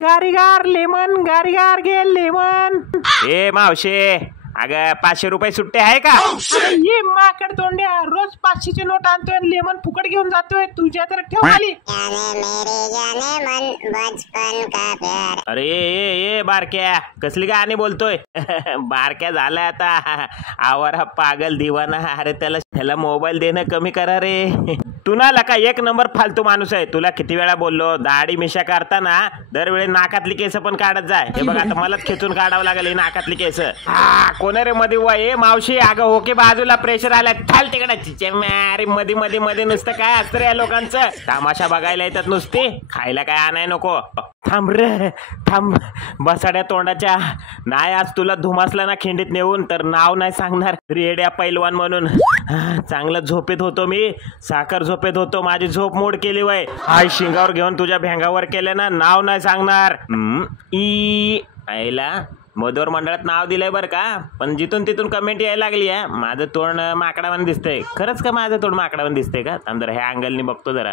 गारीगार lemon, गारीगार घे lemon. ए मावशे, अगं 500 रुपये सुट्टे आहे का? अरे ये माकड तोंड्या, रोज 500ची नोट आणतोय, लेमन फुकट घेऊन जातोय. तुझ्या तर ठेव खाली. अरे ये बारक्या, कसली गाणी बोलतोय? बारक्या झालाय आता आवारा पागल दिवाना. अरे त्याला मोबाईल देणं कमी करा रे. तू ना लका एक नंबर फालतू माणूस आहे. तुला किती वेळा बोललो, दाढी मिशा करताना दरवेळी नाकातली केस पण काढत जाय. हे बघ आता मलाच खेचून काढावं लागेल नाकातली केस. कोण रे मध्ये वय मावशी? अगं हो की बाजूला प्रेशर आलाय. थाल तिकडे. अरे मध्ये मध्ये मध्ये नुसतं काय असतं रे या लोकांचं? तमाशा बघायला येतात नुसते, खायला काय आणाय नको. थांब रे थांब बसाड्या तोंडाच्या. नाही आज तुला धुमासला ना खिंडीत नेऊन तर नाव नाही सांगणार. रेड्या पैलवान म्हणून. चांगलं झोपेत होतो मी, साखर झोपेत होतो. माझी झोप मोड केली वय. आई शिंगावर घेऊन तुझ्या भेंगावर केलं ना, नाव नाही सांगणार. आईला मधुर मंडळात नाव दिलंय बरं का, पण जिथून तिथून कमेंट यायला लागली आहे. माझं तोंड माकडावान दिसतंय. खरंच का माझं तोंड माकडावान दिसतंय का? थांब जरा ह्या अँगलनी बघतो जरा.